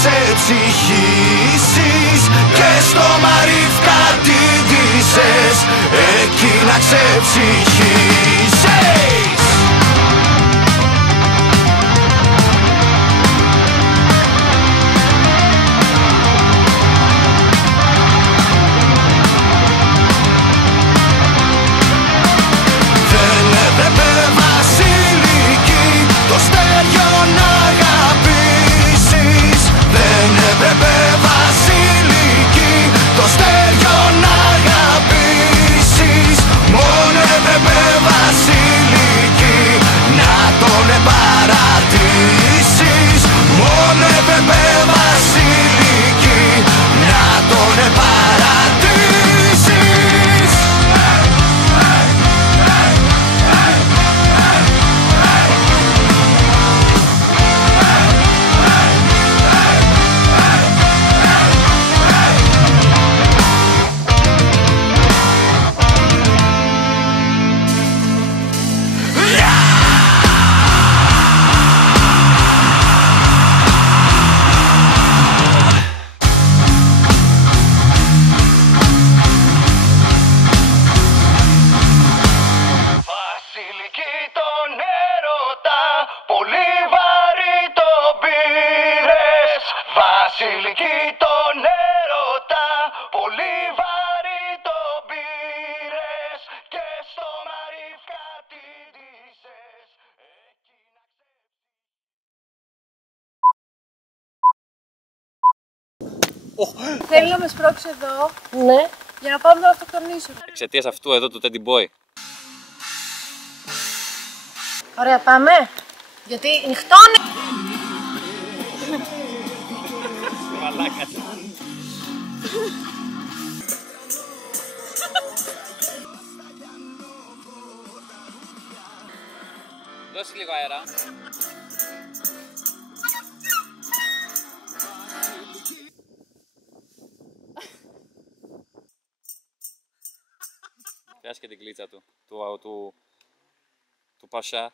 ξεψυχήσεις και στο Μαρίφ κατήντησες εκεί να ξεψυχήσεις. Δεν έπρεπε Βασιλική το Στέργιο να αγαπήσεις. Δεν έπρεπε Βασιλική το Στέργιο να αγαπήσεις. Μόνο έπρεπε Βασιλική να τον παρατήσεις. Μόνο έπρεπε Βασιλική να τον παρατήσεις. Βασιλική τον έρωτα, πολύ βαρύ το πήρες. Βασιλική τον έρωτα, πολύ βαρύ το πήρες και στο Μαρίφ κατήντησες εκεί να Θέλει να με σπρώξει εδώ, Ναι. για να πάω να το αυτοκτονήσω. Εξαιτίας αυτού εδώ του Teddy Boy. Ωραία, πάμε. Γιατί νυχτώνει. Μαλάκα. Δώσε λίγο αέρα. Πιάσε και την κλίτσα του Πασά.